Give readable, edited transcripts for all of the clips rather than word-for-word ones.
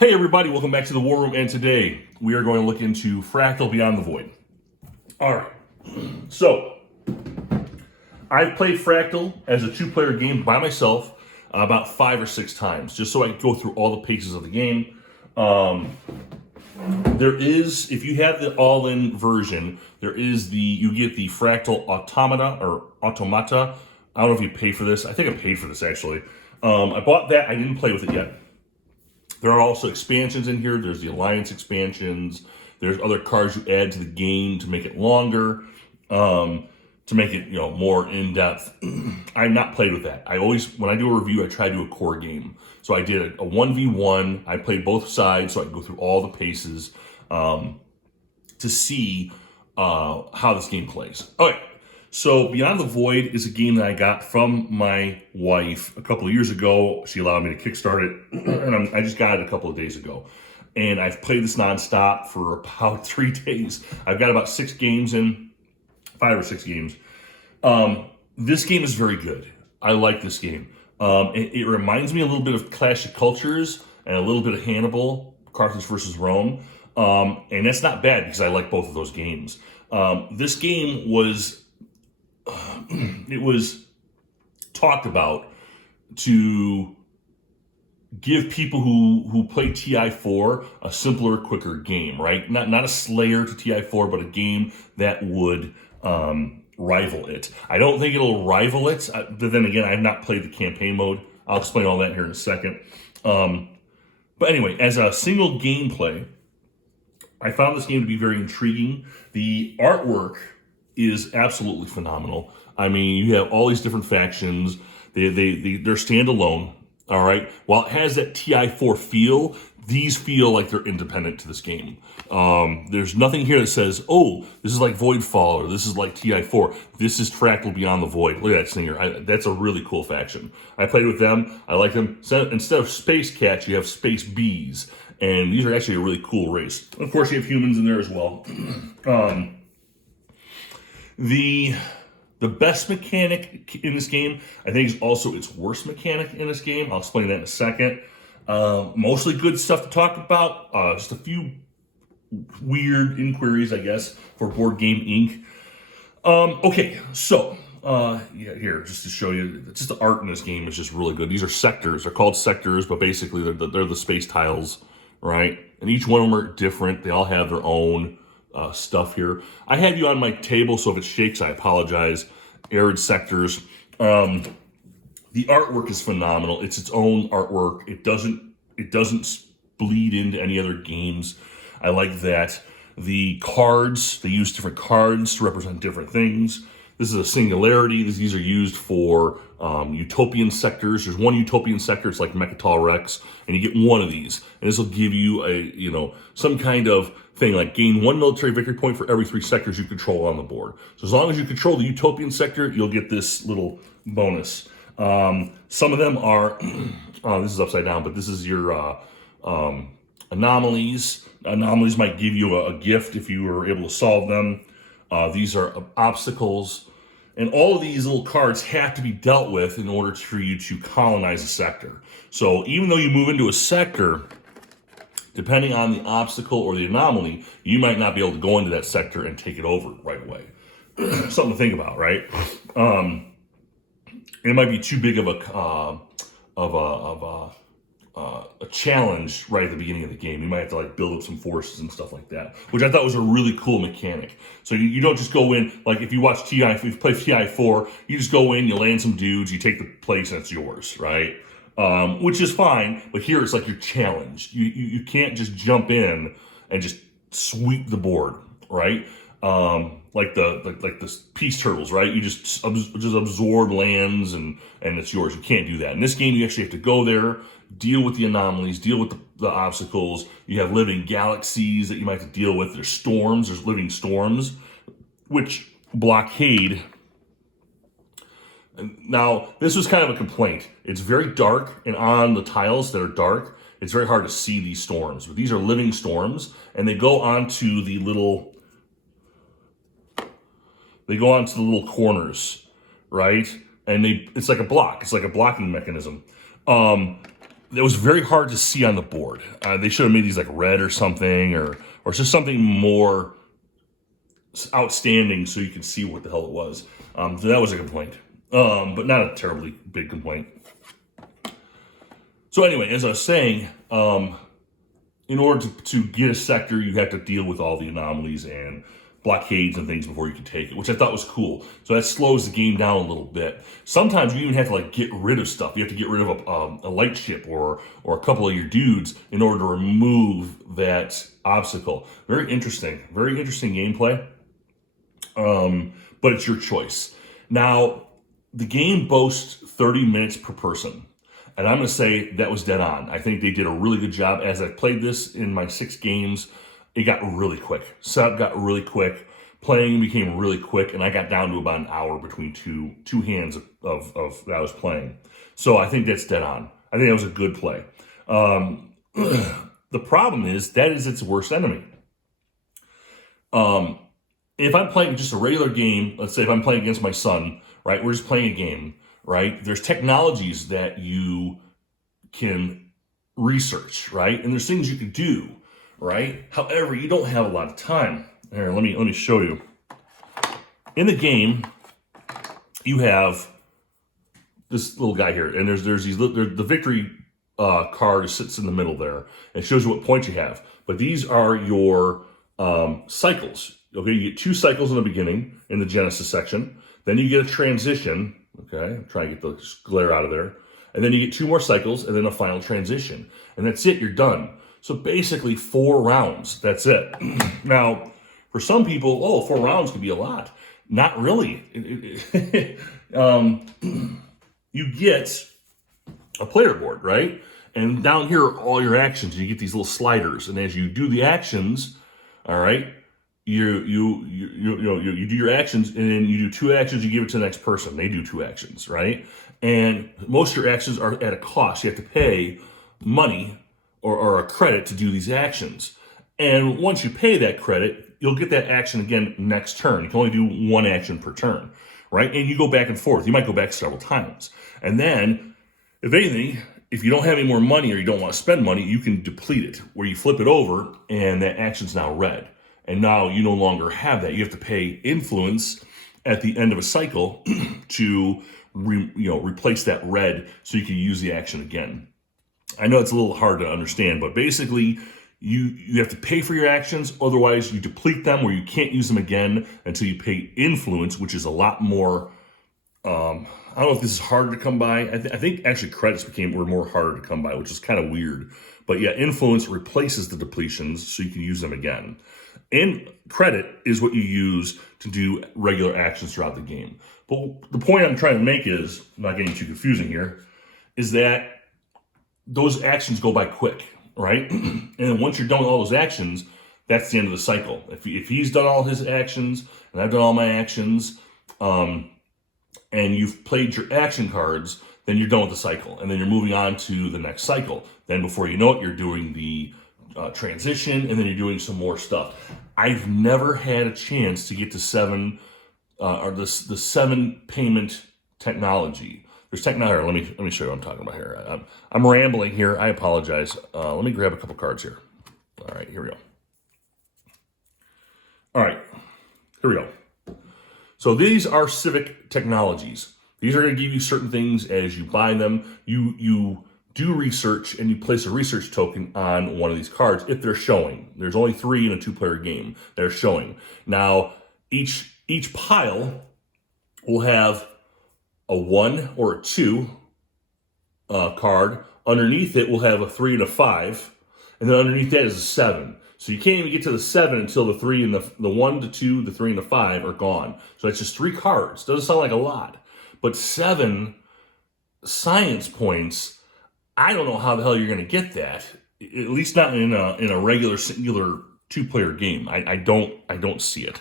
Hey everybody, welcome back to the War Room, and today we are going to look into Fractal Beyond the Void. Alright, so I've played Fractal as a two-player game by myself about 5 or 6 times, just so I can go through all the paces of the game. There is, if you have the all-in version, you get the Fractal Automata. I don't know if you pay for this. I think I paid for this actually. I bought that, I didn't play with it yet. There are also expansions in here. There's the Alliance expansions. There's other cards you add to the game to make it longer, to make it more in depth. I've not played with that. When I do a review, I try to do a core game. So I did a 1v1. I played both sides so I can go through all the paces to see how this game plays. Okay. So Beyond the Void is a game that I got from my wife a couple of years ago. She allowed me to kickstart it, and I just got it a couple of days ago. And I've played this nonstop for about 3 days. I've got about 6 games in, 5 or 6 games. This game is very good. I like this game. It reminds me a little bit of Clash of Cultures and a little bit of Hannibal, Carthage versus Rome. And that's not bad because I like both of those games. This game was... it was talked about to give people who play TI4 a simpler, quicker game, right? Not a slayer to TI4, but a game that would rival it. I don't think it'll rival it, but then again, I have not played the campaign mode. I'll explain all that here in a second. But anyway, as a single gameplay, I found this game to be very intriguing. The artwork is absolutely phenomenal. I mean, you have all these different factions. They're standalone, all right? While it has that TI4 feel, these feel like they're independent to this game. There's nothing here that says, oh, this is like Voidfall, or this is like TI4. This is Fractal Beyond the Void. Look at that stinger. That's a really cool faction. I played with them. I like them. So instead of Space Cats, you have Space Bees. And these are actually a really cool race. Of course, you have humans in there as well. The best mechanic in this game, I think, is also its worst mechanic in this game. I'll explain that in a second. Mostly good stuff to talk about. Just a few weird inquiries, I guess, for Board Game Inc. Okay, so here, just to show you, just the art in this game is just really good. These are sectors. They're called sectors, but basically they're the space tiles, right? And each one of them are different. They all have their own stuff here. I have you on my table, so if it shakes, I apologize. Arid sectors. The artwork is phenomenal. It's its own artwork. It doesn't bleed into any other games. I like that. The cards, they use different cards to represent different things. This is a singularity. These are used for utopian sectors. There's one utopian sector, it's like Mechatol Rex, and you get one of these. And this will give you some kind of thing like gain 1 military victory point for every 3 sectors you control on the board. So as long as you control the utopian sector, you'll get this little bonus. Some of them are, this is upside down, but this is your anomalies. Anomalies might give you a gift if you were able to solve them. These are obstacles. And all of these little cards have to be dealt with in order for you to colonize a sector. So even though you move into a sector, depending on the obstacle or the anomaly, you might not be able to go into that sector and take it over right away. Something to think about, right? It might be too big of a challenge right at the beginning of the game. You might have to build up some forces and stuff like that, which I thought was a really cool mechanic. So you don't just go in, like if you watch if you play TI4, you just go in, you land some dudes, you take the place, and it's yours, right? Which is fine, but here it's like you're challenged. You can't just jump in and just sweep the board, right? Like the peace turtles, right? You just absorb lands and it's yours. You can't do that. In this game, you actually have to go there, deal with the anomalies, deal with the obstacles. You have living galaxies that you might have to deal with. There's storms. There's living storms, which blockade. Now, this was kind of a complaint. It's very dark, and on the tiles that are dark, it's very hard to see these storms. But these are living storms, and they go onto the little corners, right? And it's like a block. It's like a blocking mechanism. that was very hard to see on the board. They should have made these like red or something, or just something more outstanding so you could see what the hell it was. So that was a complaint, but not a terribly big complaint. So anyway, as I was saying, in order to get a sector, you have to deal with all the anomalies and blockades and things before you can take it, which I thought was cool. So that slows the game down a little bit. Sometimes you even have to like get rid of stuff. You have to get rid of a light ship or a couple of your dudes in order to remove that obstacle. Very interesting gameplay. But it's your choice. Now, the game boasts 30 minutes per person. And I'm going to say that was dead on. I think they did a really good job. As I played this in my 6 games, it got really quick. Setup got really quick. Playing became really quick, and I got down to about an hour between two hands of that I was playing. So I think that's dead on. I think that was a good play. The problem is that is its worst enemy. If I'm playing just a regular game, let's say if I'm playing against my son, right? We're just playing a game, right? There's technologies that you can research, right? And there's things you can do, right? However, you don't have a lot of time. Here, let me show you. In the game, you have this little guy here, and there's the victory card sits in the middle there. It shows you what points you have. But these are your cycles. Okay, you get 2 cycles in the beginning in the Genesis section. Then you get a transition. Okay, I'm trying to get the glare out of there. And then you get 2 more cycles and then a final transition. And that's it, you're done. So basically 4 rounds, that's it. Now, for some people, 4 rounds could be a lot. Not really. You get a player board, right? And down here are all your actions. You get these little sliders. And as you do the actions, all right, you do your actions, and then you do 2 actions, you give it to the next person. They do 2 actions, right? And most of your actions are at a cost. You have to pay money or a credit to do these actions. And once you pay that credit, you'll get that action again next turn. You can only do 1 action per turn, right? And you go back and forth. You might go back several times. And then, if anything, if you don't have any more money or you don't want to spend money, you can deplete it, where you flip it over and that action's now red. And now you no longer have that. You have to pay influence at the end of a cycle to replace that red so you can use the action again. I know it's a little hard to understand, but basically you have to pay for your actions. Otherwise, you deplete them where you can't use them again until you pay influence, which is a lot more. I don't know if this is harder to come by. I think actually credits were more harder to come by, which is kind of weird. But yeah, influence replaces the depletions so you can use them again. And credit is what you use to do regular actions throughout the game. But the point I'm trying to make is, not getting too confusing here, is that those actions go by quick, right? And once you're done with all those actions, that's the end of the cycle. If he's done all his actions, and I've done all my actions, and you've played your action cards, then you're done with the cycle. And then you're moving on to the next cycle. Then before you know it, you're doing the transition, and then you're doing some more stuff. I've never had a chance to get to 7, or the 7 payment technology. There's technology. Let me show you what I'm talking about here. I'm rambling here. I apologize. Let me grab a couple cards here. All right, here we go. All right, here we go. So these are civic technologies. These are going to give you certain things as you buy them. You do research, and you place a research token on one of these cards if they're showing. There's only 3 in a 2-player game that are showing. Now, each pile will have a 1 or a 2 card. Underneath it, we'll have a 3 and a 5. And then underneath that is a 7. So you can't even get to the 7 until the 3 and the 1, the 2, the 3, and the 5 are gone. So that's just 3 cards. Doesn't sound like a lot. But 7 science points, I don't know how the hell you're going to get that. At least not in a regular singular 2-player game. I don't see it.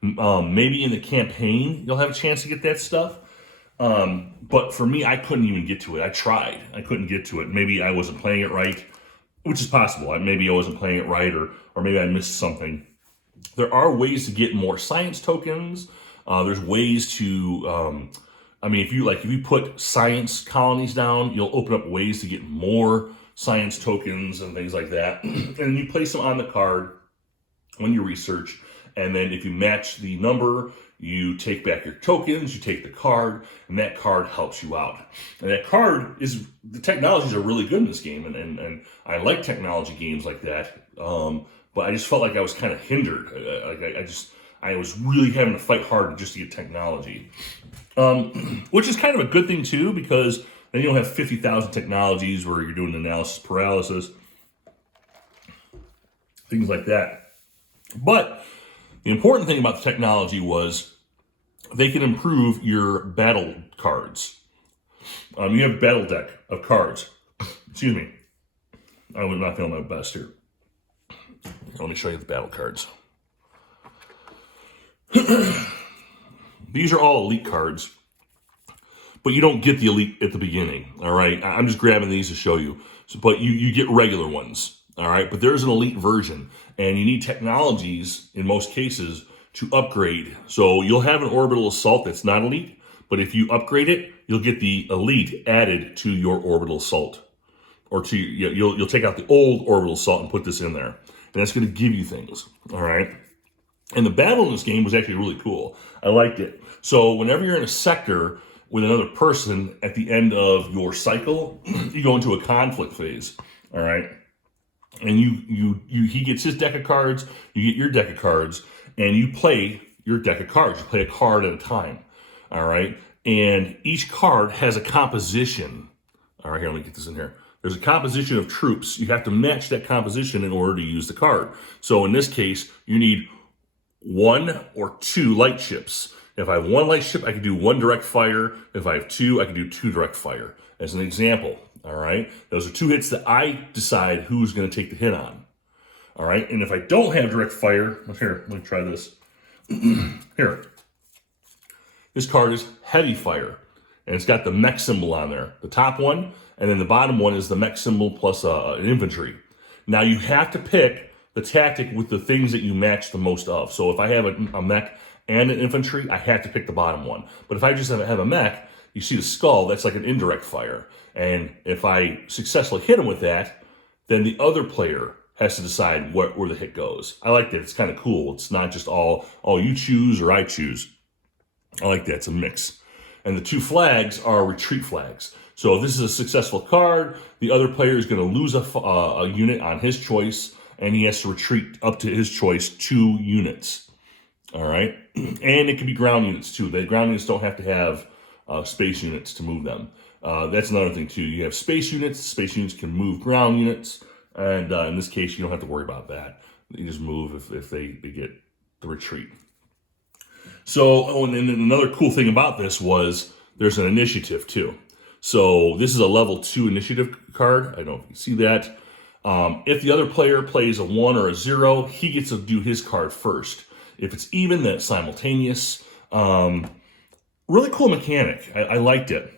Maybe in the campaign you'll have a chance to get that stuff. But for me, I couldn't even get to it. I tried. I couldn't get to it. Maybe I wasn't playing it right, which is possible. Maybe I wasn't playing it right, or maybe I missed something. There are ways to get more science tokens. There's ways to I mean, if you put science colonies down, you'll open up ways to get more science tokens and things like that. And you place them on the card when you research. And then if you match the number, you take back your tokens, you take the card, and that card helps you out. And that card the technologies are really good in this game, and I like technology games like that. But I just felt like I was kind of hindered. I was really having to fight hard just to get technology. Which is kind of a good thing too, because then you don't have 50,000 technologies where you're doing analysis paralysis, things like that. But the important thing about the technology was they can improve your battle cards. You have a battle deck of cards. Excuse me. I'm not feeling my best here. Let me show you the battle cards. These are all elite cards, but you don't get the elite at the beginning, all right? I'm just grabbing these to show you. But you get regular ones, all right? But there's an elite version, and you need technologies, in most cases, to upgrade. So you'll have an orbital assault that's not elite, but if you upgrade it, you'll get the elite added to your orbital assault. Or you'll take out the old orbital assault and put this in there. And that's going to give you things, all right? And the battle in this game was actually really cool. I liked it. So whenever you're in a sector with another person at the end of your cycle, you go into a conflict phase, all right? And he gets his deck of cards, you get your deck of cards, and you play your deck of cards. You play a card at a time, all right? And each card has a composition. All right, here, let me get this in here. There's a composition of troops. You have to match that composition in order to use the card. So in this case, you need 1 or 2 light ships. If I have 1 light ship, I can do 1 direct fire. If I have 2, I can do 2 direct fire. As an example, all right? Those are 2 hits that I decide who's going to take the hit on. All right, and if I don't have direct fire, here, let me try this. Here. This card is heavy fire, and it's got the mech symbol on there. The top one, and then the bottom one is the mech symbol plus an infantry. Now you have to pick the tactic with the things that you match the most of. So if I have a mech and an infantry, I have to pick the bottom one. But if I just have a mech, you see the skull, that's like an indirect fire. And if I successfully hit him with that, then the other player has to decide where the hit goes. I like that. It's kind of cool. It's not just all you choose or I choose. I like that. It's a mix. And the 2 flags are retreat flags. So if this is a successful card, the other player is going to lose a unit on his choice, and he has to retreat up to his choice 2 units. All right? And it can be ground units, too. The ground units don't have to have space units to move them. That's another thing, too. You have space units. Space units can move ground units. And in this case, you don't have to worry about that. You just move if they get the retreat. So, and then another cool thing about this was there's an initiative, too. So this is a level 2 initiative card. I don't know if you can see that. If the other player plays a 1 or a 0, he gets to do his card first. If it's even, then it's simultaneous. Really cool mechanic. I liked it.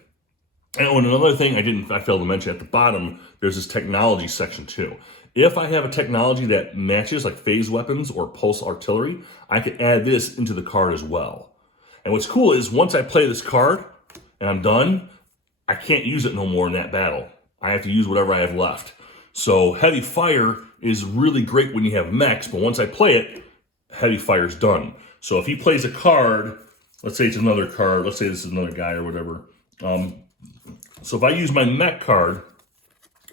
And another thing I failed to mention at the bottom, there's this technology section too. If I have a technology that matches, like phase weapons or pulse artillery, I can add this into the card as well. And what's cool is once I play this card and I'm done, I can't use it no more in that battle. I have to use whatever I have left. So heavy fire is really great when you have mechs, but once I play it, heavy fire's done. So if he plays a card, let's say it's another card, let's say this is another guy or whatever. So if I use my mech card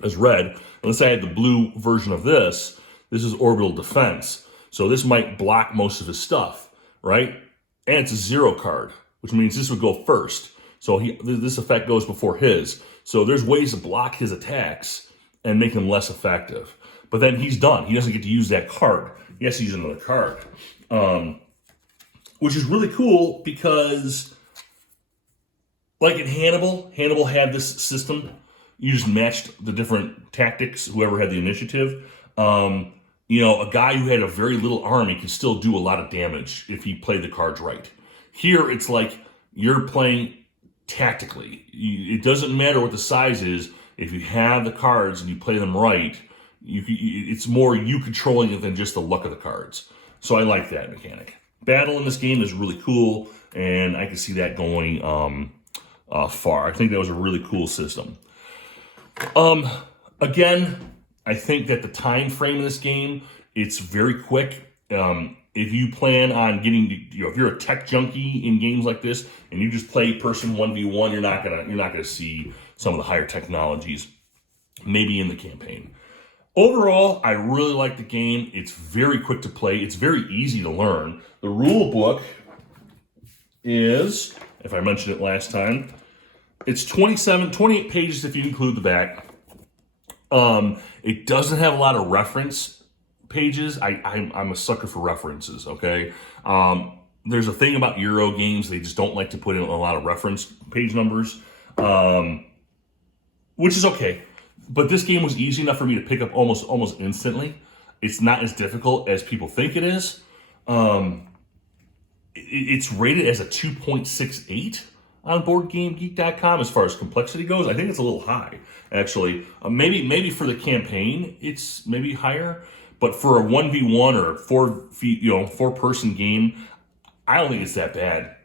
as red, and let's say I had the blue version of this is orbital defense. So this might block most of his stuff, right? And it's a 0 card, which means this would go first. So this effect goes before his. So there's ways to block his attacks and make him less effective. But then he's done. He doesn't get to use that card. He has to use another card. Which is really cool because, like in Hannibal had this system. You just matched the different tactics, whoever had the initiative. A guy who had a very little army could still do a lot of damage if he played the cards right. Here, it's like you're playing tactically. It doesn't matter what the size is. If you have the cards and you play them right, it's more you controlling it than just the luck of the cards. So I like that mechanic. Battle in this game is really cool, and I can see that going far. I think that was a really cool system. Again, I think that the time frame in this game, it's very quick. If you plan on getting, if you're a tech junkie in games like this and you just play person 1v1, you're not gonna see some of the higher technologies, maybe in the campaign. Overall, I really like the game. It's very quick to play. It's very easy to learn. The rule book is, if I mentioned it last time, it's 28 pages if you include the back. It doesn't have a lot of reference pages. I'm a sucker for references, okay? There's a thing about Euro games. They just don't like to put in a lot of reference page numbers, which is okay. But this game was easy enough for me to pick up almost instantly. It's not as difficult as people think it is. It's rated as a 2.68 on BoardGameGeek.com as far as complexity goes. I think it's a little high, actually. Maybe for the campaign, it's maybe higher. But for a 1v1 or four-person game, I don't think it's that bad.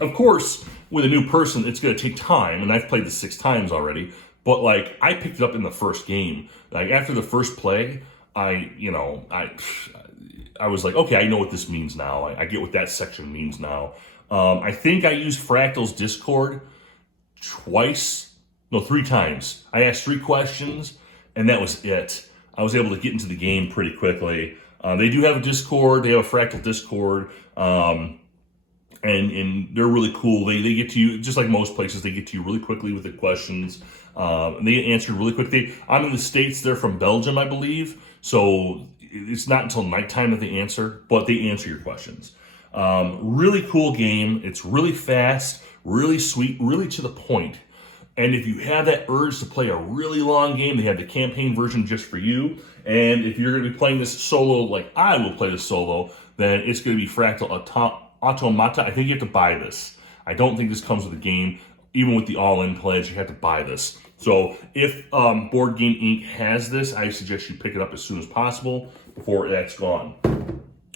Of course, with a new person, it's going to take time, and I've played this 6 times already. But like, I picked it up in the first game. Like after the first play, I was like, okay, I know what this means now. I get what that section means now. I think I used Fractal's Discord 3 times. I asked 3 questions, and that was it. I was able to get into the game pretty quickly. They do have a Discord. They have a Fractal Discord. And they're really cool. They get to you, just like most places, they get to you really quickly with the questions. And they get answered really quickly. I'm in the States, they're from Belgium, I believe. So it's not until nighttime that they answer, but they answer your questions. Really cool game. It's really fast, really sweet, really to the point. And if you have that urge to play a really long game, they have the campaign version just for you. And if you're going to be playing this solo, like I will play this solo, then it's going to be Fractal Automata. I think you have to buy this. I don't think this comes with the game. Even with the all-in pledge, you have to buy this. So if Board Game Inc. has this, I suggest you pick it up as soon as possible before that's gone.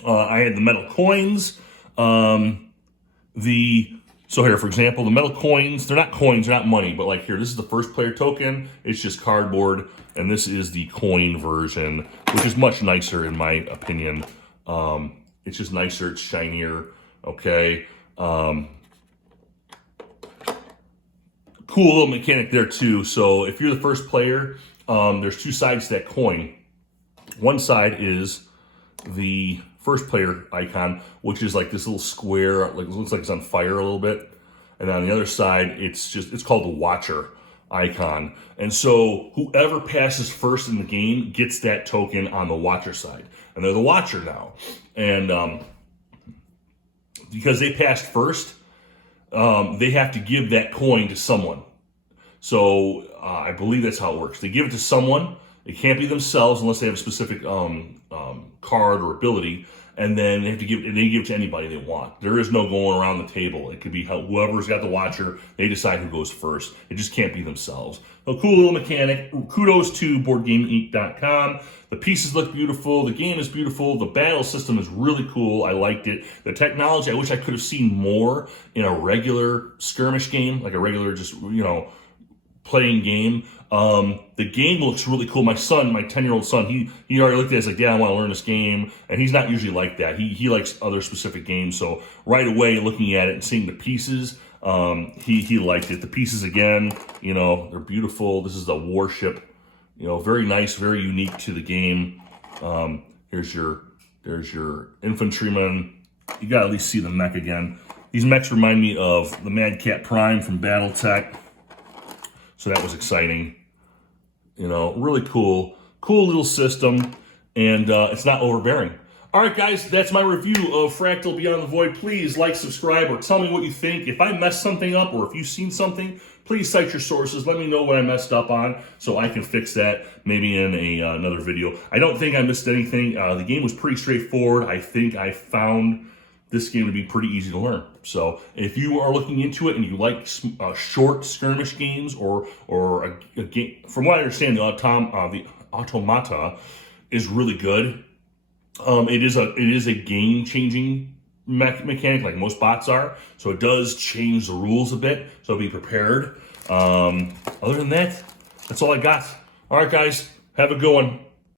I had the metal coins. So here, for example, the metal coins, they're not money, but like here, this is the first player token. It's just cardboard, and this is the coin version, which is much nicer in my opinion. It's just nicer, it's shinier, okay? Cool little mechanic there too. So if you're the first player, there's 2 sides to that coin. One side is the first player icon, which is like this little square, like it looks like it's on fire a little bit. And on the other side, it's called the Watcher icon. And so whoever passes first in the game gets that token on the Watcher side. And they're the Watcher now. And because they passed first, they have to give that coin to someone. So I believe that's how it works. They give it to someone. It can't be themselves unless they have a specific card or ability, and then they give it to anybody they want. There is no going around the table. It could be whoever's got the Watcher. They decide who goes first. It just can't be themselves. A cool little mechanic. Kudos to BoardGameInc.com. The pieces look beautiful. The game is beautiful. The battle system is really cool. I liked it. The technology, I wish I could have seen more in a regular skirmish game, like a regular just, playing game. The game looks really cool. My son, my 10-year-old son, he already looked at it as like, yeah, I want to learn this game. And he's not usually like that. He likes other specific games. So right away, looking at it and seeing the pieces, he liked it. The pieces, again, they're beautiful. This is the warship, very nice, very unique to the game. There's your infantryman. You got to at least see the mech again. These mechs remind me of the Mad Cat Prime from BattleTech. So that was exciting. Really cool little system, and it's not overbearing. All right, guys, that's my review of Fractal Beyond the Void. Please like, subscribe, or tell me what you think. If I messed something up or if you've seen something, please cite your sources. Let me know what I messed up on so I can fix that maybe in another video. I don't think I missed anything. The game was pretty straightforward. I think I found this game to be pretty easy to learn. So if you are looking into it and you like short skirmish games or a game, from what I understand, the Automata is really good. It is a game-changing mechanic like most bots are, so it does change the rules a bit, so be prepared. Other than that, that's all I got. All right, guys, have a good one.